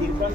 53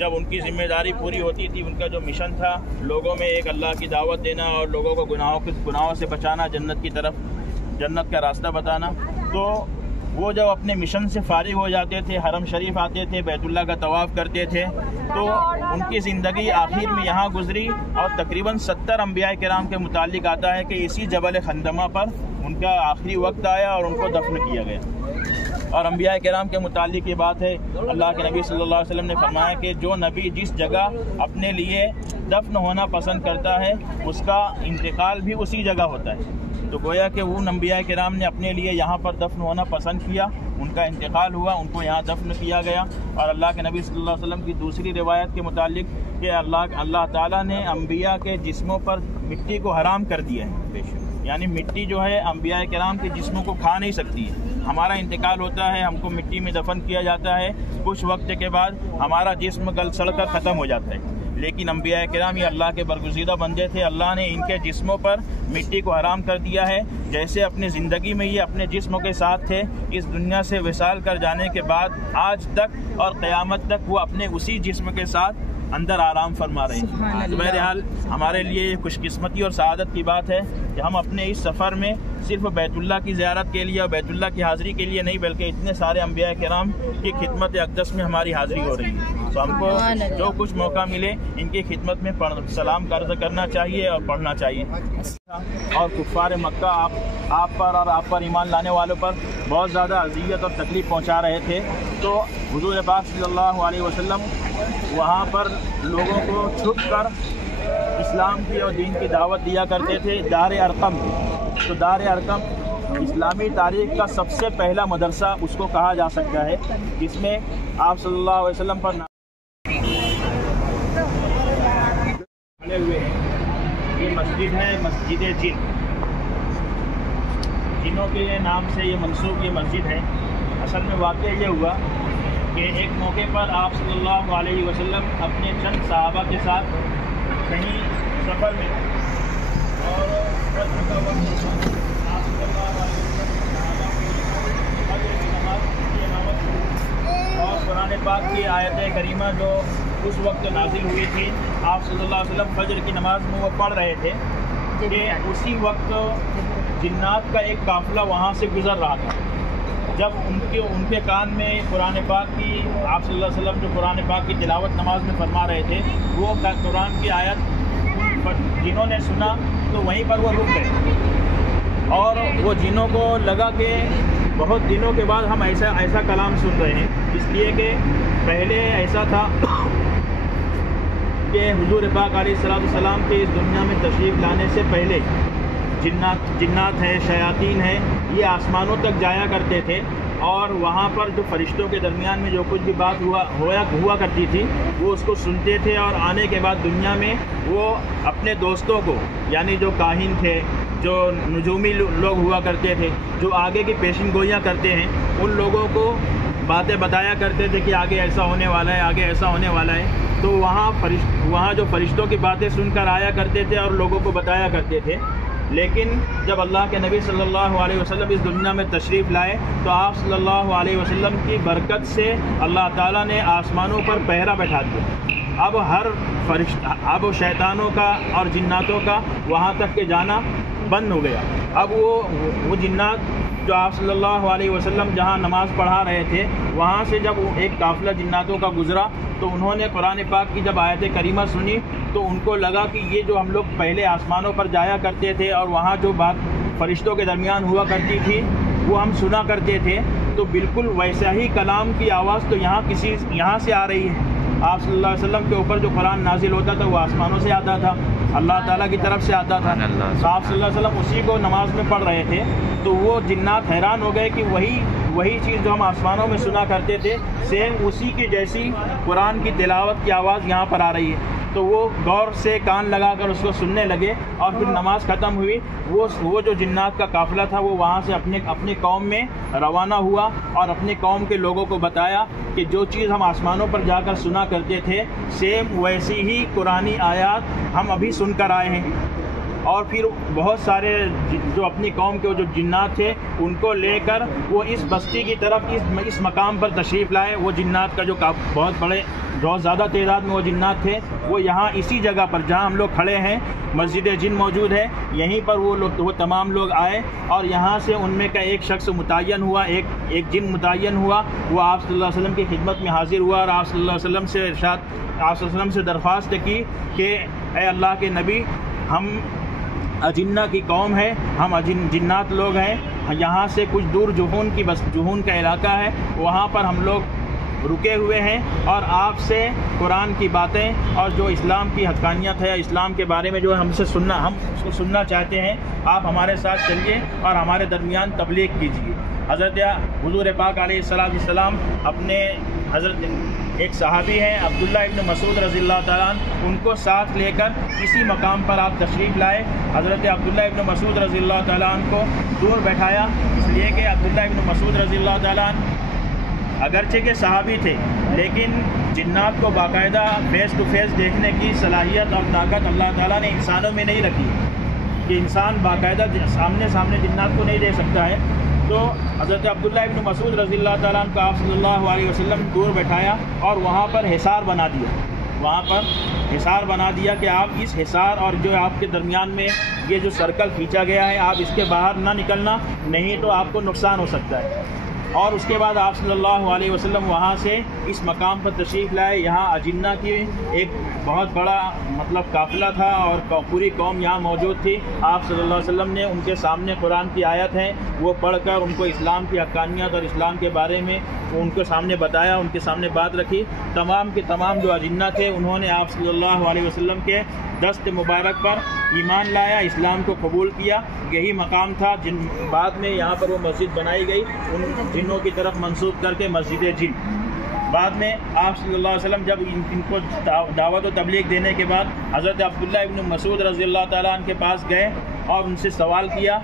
جب ان کی ذمہ داری پوری ہوتی تھی، ان کا جو مشن تھا لوگوں میں ایک اللہ کی دعوت دینا اور لوگوں کو گناہوں سے بچانا، جنت کی طرف، جنت کا راستہ بتانا، تو وہ جب اپنے مشن سے فارغ ہو جاتے تھے، حرم شریف آتے تھے، بیت اللہ کا طواف کرتے تھے، تو ان کی زندگی آخر میں یہاں گزری، اور تقریباً 70 انبیاء کرام کے متعلق آتا ہے کہ اسی جبل خندمہ پر ان کا آخری وقت آیا اور ان کو دفن کیا گیا۔ اور انبیاء کرام کے متعلق یہ بات ہے، اللہ کے نبی صلی اللہ علیہ وسلم نے فرمایا کہ جو نبی جس جگہ اپنے لیے دفن ہونا پسند کرتا ہے اس کا انتقال بھی اسی جگہ ہوتا ہے۔ تو گویا کہ وہ انبیاء کرام نے اپنے لیے یہاں پر دفن ہونا پسند کیا، ان کا انتقال ہوا، ان کو یہاں دفن کیا گیا۔ اور اللہ کے نبی صلی اللہ علیہ وسلم کی دوسری روایت کے متعلق کہ اللہ تعالیٰ نے انبیاء کے جسموں پر مٹی کو حرام کر دیا ہے، یعنی مٹی جو ہے انبیاء کرام کے جسموں کو کھا نہیں سکتی ہے۔ ہمارا انتقال ہوتا ہے، ہم کو مٹی میں دفن کیا جاتا ہے، کچھ وقت کے بعد ہمارا جسم گل سڑ کر ختم ہو جاتا ہے، لیکن انبیاء کرام یہ اللہ کے برگزیدہ بندے تھے، اللہ نے ان کے جسموں پر مٹی کو حرام کر دیا ہے۔ جیسے اپنی زندگی میں یہ اپنے جسم کے ساتھ تھے، اس دنیا سے وصال کر جانے کے بعد آج تک اور قیامت تک وہ اپنے اسی جسم کے ساتھ اندر آرام فرما رہے ہیں۔ تو بہرحال ہمارے لیے خوش قسمتی اور سعادت کی بات ہے کہ ہم اپنے اس سفر میں صرف بیت اللہ کی زیارت کے لیے اور بیت اللہ کی حاضری کے لیے نہیں، بلکہ اتنے سارے انبیاء کرام کی خدمت اقدس میں ہماری حاضری ہو رہی ہے۔ تو ہم کو جو کچھ موقع ملے ان کی خدمت میں سلام عرض کرنا چاہیے اور پڑھنا چاہیے۔ اور کفار مکہ آپ پر اور آپ پر ایمان لانے والوں پر بہت زیادہ اذیت اور تکلیف پہنچا رہے تھے، تو حضور پاک صلی اللہ علیہ وسلم وہاں پر لوگوں کو چھپ کر اسلام کی اور دین کی دعوت دیا کرتے تھے دار ارقم۔ تو دار ارقم اسلامی تاریخ کا سب سے پہلا مدرسہ اس کو کہا جا سکتا ہے، جس میں آپ صلی اللہ علیہ وسلم پر کھڑے ہوئے ہیں۔ یہ مسجد ہے مسجد جن، جنوں کے نام سے یہ منسوب یہ مسجد ہے۔ اصل میں واقعہ یہ ہوا کہ ایک موقع پر آپ صلی اللہ علیہ وسلم اپنے چند صحابہ کے ساتھ کہیں سفر میں اور فجر کا وقت آپ صلی اللہ علیہ وسلم فجر کی نماز کی امامت اور قرآن پاک کی آیت کریمہ جو اس وقت نازل ہوئی تھی، آپ صلی اللہ علیہ وسلم فجر کی نماز میں وہ پڑھ رہے تھے کہ اسی وقت جنات کا ایک قافلہ وہاں سے گزر رہا تھا۔ جب ان کے کان میں قرآن پاک کی، آپ صلی اللہ علیہ وسلم جو قرآن پاک کی تلاوت نماز میں فرما رہے تھے، وہ قرآن کی آیت جنہوں نے سنا تو وہیں پر وہ رک گئے، اور وہ جنوں کو لگا کہ بہت دنوں کے بعد ہم ایسا کلام سن رہے ہیں، اس لیے کہ پہلے ایسا تھا کہ حضور پاک علیہ السلام کے اس دنیا میں تشریف لانے سے پہلے جنات ہیں، شیاطین ہیں، یہ آسمانوں تک جایا کرتے تھے، اور وہاں پر جو فرشتوں کے درمیان میں جو کچھ بھی بات ہوا کرتی تھی وہ اس کو سنتے تھے، اور آنے کے بعد دنیا میں وہ اپنے دوستوں کو، یعنی جو کاہن تھے، جو نجومی لوگ ہوا کرتے تھے، جو آگے کی پیشن گوئیاں کرتے ہیں، ان لوگوں کو باتیں بتایا کرتے تھے کہ آگے ایسا ہونے والا ہے، آگے ایسا ہونے والا ہے۔ تو وہاں جو فرشتوں کی باتیں سن کر آیا کرتے تھے اور لوگوں کو بتایا کرتے تھے۔ لیکن جب اللہ کے نبی صلی اللہ علیہ وسلم اس دنیا میں تشریف لائے تو آپ صلی اللہ علیہ وسلم کی برکت سے اللہ تعالیٰ نے آسمانوں پر پہرا بیٹھا دیا۔ اب شیطانوں کا اور جناتوں کا وہاں تک کے جانا بند ہو گیا۔ اب وہ جنات جو آپ صلی اللہ علیہ وسلم جہاں نماز پڑھا رہے تھے، وہاں سے جب ایک قافلہ جناتوں کا گزرا تو انہوں نے قرآن پاک کی جب آیت کریمہ سنی تو ان کو لگا کہ یہ جو ہم لوگ پہلے آسمانوں پر جایا کرتے تھے اور وہاں جو بات فرشتوں کے درمیان ہوا کرتی تھی وہ ہم سنا کرتے تھے، تو بالکل ویسا ہی کلام کی آواز تو یہاں سے آ رہی ہے۔ آپ صلی اللہ علیہ وسلم کے اوپر جو قرآن نازل ہوتا تھا وہ آسمانوں سے آتا تھا، اللہ تعالیٰ کی طرف سے آتا تھا۔ آپ صلی اللہ علیہ وسلم اسی کو نماز میں پڑھ رہے تھے، تو وہ جنات حیران ہو گئے کہ وہی چیز جو ہم آسمانوں میں سنا کرتے تھے، سیم اسی کی جیسی قرآن کی تلاوت کی آواز یہاں پر آ رہی ہے۔ تو وہ غور سے کان لگا کر اس کو سننے لگے، اور پھر نماز ختم ہوئی، وہ جو جنات کا قافلہ تھا وہ وہاں سے اپنی قوم میں روانہ ہوا اور اپنی قوم کے لوگوں کو بتایا کہ جو چیز ہم آسمانوں پر جا کر سنا کرتے تھے، سیم ویسی ہی قرآنی آیات ہم ابھی سن کر آئے ہیں۔ اور پھر بہت سارے جو اپنی قوم کے جو جنات تھے ان کو لے کر وہ اس بستی کی طرف اس مقام پر تشریف لائے. وہ جنات کا جو بہت بڑے بہت زیادہ تعداد میں وہ جنات تھے وہ یہاں اسی جگہ پر جہاں ہم لوگ کھڑے ہیں مسجد جن موجود ہے یہیں پر وہ تمام لوگ آئے اور یہاں سے ان میں کا ایک شخص متعین ہوا, ایک جن متعین ہوا. وہ آپ صلی اللہ علیہ وسلم کی خدمت میں حاضر ہوا اور آپ صلی اللہ علیہ وسلم سے ارشاد آپ صلی اللہ علیہ وسلم سے درخواست کی کہ اے اللہ کے نبی ہم اجنہ کی قوم ہے, ہم جنات لوگ ہیں, یہاں سے کچھ دور جہون کا علاقہ ہے وہاں پر ہم لوگ رکے ہوئے ہیں اور آپ سے قرآن کی باتیں اور جو اسلام کی حقانیت ہے اسلام کے بارے میں جو ہم اس کو سننا چاہتے ہیں. آپ ہمارے ساتھ چلیے اور ہمارے درمیان تبلیغ کیجیے. حضرت حضور پاک علیہ السلام اپنے حضرت ایک صحابی ہیں عبداللہ ابن مسعود رضی اللہ تعالیٰ عنہ, ان کو ساتھ لے کر اسی مقام پر آپ تشریف لائے. حضرت عبداللہ ابن مسعود رضی اللہ تعالیٰ عنہ کو دور بیٹھایا اس لیے کہ عبداللہ ابن مسعود رضی اللہ تعالیٰ عنہ اگرچہ کہ صحابی تھے لیکن جنات کو باقاعدہ فیس ٹو فیس دیکھنے کی صلاحیت اور طاقت اللہ تعالیٰ نے انسانوں میں نہیں رکھی کہ انسان باقاعدہ سامنے جنات کو نہیں دیکھ سکتا ہے. تو حضرت عبداللہ ابن مسعود رضی اللہ تعالیٰ عنہ کو آپ صلی اللہ علیہ وسلم دور بیٹھایا اور وہاں پر حصار بنا دیا کہ آپ اس حصار اور جو آپ کے درمیان میں یہ جو سرکل کھینچا گیا ہے آپ اس کے باہر نہ نکلنا, نہیں تو آپ کو نقصان ہو سکتا ہے. اور اس کے بعد آپ صلی اللہ علیہ وسلم وہاں سے اس مقام پر تشریف لائے. یہاں اجنہ کی ایک بہت بڑا قافلہ تھا اور پوری قوم یہاں موجود تھی. آپ صلی اللہ علیہ وسلم نے ان کے سامنے قرآن کی آیت ہیں وہ پڑھ کر ان کو اسلام کی حقانیت اور اسلام کے بارے میں ان کے سامنے بتایا, ان کے سامنے بات رکھی. تمام کے تمام جو اجنہ تھے انہوں نے آپ صلی اللہ علیہ وسلم کے دست مبارک پر ایمان لایا, اسلام کو قبول کیا. یہی مقام تھا بعد میں یہاں پر وہ مسجد بنائی گئی ان جنوں کی طرف منسوب کر کے مسجد جن. بعد میں آپ صلی اللہ علیہ وسلم جب ان کو دعوت و تبلیغ دینے کے بعد حضرت عبداللہ ابن مسعود رضی اللہ تعالیٰ عنہ کے پاس گئے اور ان سے سوال کیا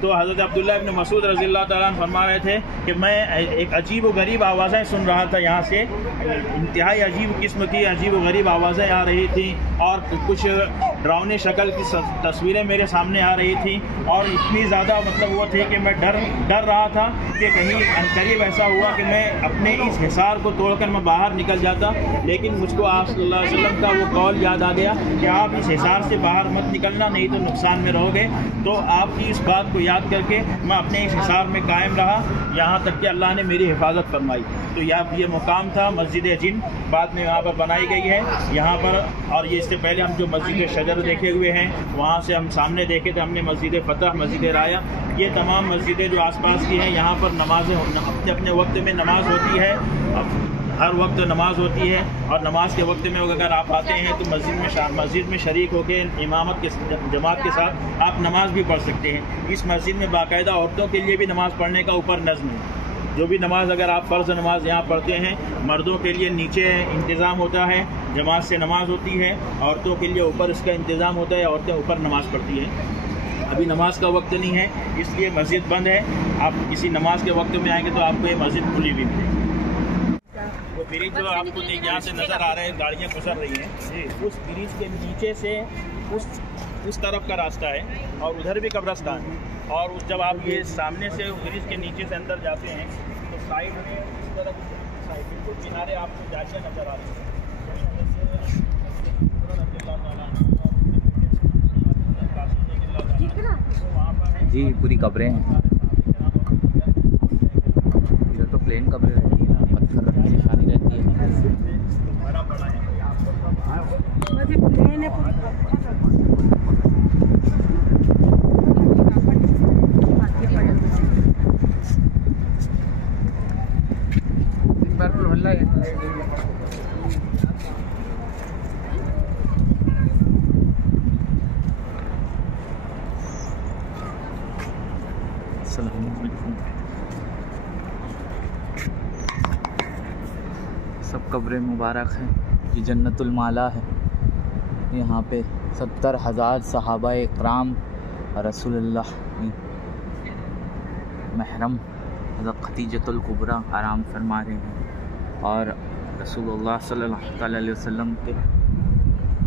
تو حضرت عبداللہ ابن مسعود رضی اللہ تعالیٰ عنہ فرما رہے تھے کہ میں ایک عجیب و غریب آوازیں سن رہا تھا, یہاں سے انتہائی عجیب قسم کی عجیب و غریب آوازیں آ رہی تھیں اور کچھ ڈراؤنی شکل کی تصویریں میرے سامنے آ رہی تھیں اور اتنی زیادہ وہ تھے کہ میں ڈر رہا تھا کہ کہیں عنقریب ایسا ہوا کہ میں اپنے اس حصار کو توڑ کر میں باہر نکل جاتا. لیکن مجھ کو آپ صلی اللہ علیہ وسلم کا وہ قول یاد آ گیا کہ آپ اس حصار سے باہر مت نکلنا نہیں تو نقصان میں رہو گے. تو آپ کی اس بات کو یاد کر کے میں اپنے اس حصار میں قائم رہا یہاں تک کہ اللہ نے میری حفاظت فرمائی. تو یہ مقام تھا مسجد جن, بعد میں یہاں پر بنائی گئی ہے یہاں پر. اور یہ اس سے پہلے ہم جو مسجد شجر دیکھے ہوئے ہیں وہاں سے ہم سامنے دیکھے تھے ہم نے مسجد فتح, مسجد رایا, یہ تمام مسجدیں جو آس پاس کی ہیں یہاں پر نمازیں اپنے اپنے وقت میں نماز ہوتی ہے, ہر وقت نماز ہوتی ہے. اور نماز کے وقت میں اگر آپ آتے ہیں تو مسجد میں شریک ہو کے امامت کے جماعت کے ساتھ آپ نماز بھی پڑھ سکتے ہیں. اس مسجد میں باقاعدہ عورتوں کے لیے بھی نماز پڑھنے کا اوپر نظم ہے. جو بھی نماز اگر آپ فرض نماز یہاں پڑھتے ہیں مردوں کے لیے نیچے انتظام ہوتا ہے, جماعت سے نماز ہوتی ہے, عورتوں کے لیے اوپر اس کا انتظام ہوتا ہے, عورتیں اوپر نماز پڑھتی ہیں. ابھی نماز کا وقت نہیں ہے اس لیے مسجد بند ہے. آپ کسی نماز کے وقت میں آئیں گے تو آپ کو یہ مسجد کھلی بھی ملے گی. وہ برج جو آپ کو یہاں سے نظر آ رہے ہیں گاڑیاں گزر رہی ہیں اس برج کے نیچے سے اس طرف کا راستہ ہے اور ادھر بھی قبرستان ہے. اور جب آپ یہ سامنے سے برج کے نیچے سے اندر جاتے ہیں تو سائڈ میں اس طرف بالکل کنارے آپ کو جاچیاں نظر آ رہی ہیں. جی پوری قبریں ہیں, ادھر تو پلین قبریں رہتی ہیں نا, پتھر رکھ کے نشانی رہتی ہے. سب قبریں مبارک ہیں. یہ جنت المالا ہے. یہاں پہ 70,000 صحابہ اکرام رسول اللہ محرم حضرت خدیجۃ الکبریٰ آرام فرما رہے ہیں اور رسول اللہ صلی اللہ علیہ وسلم کے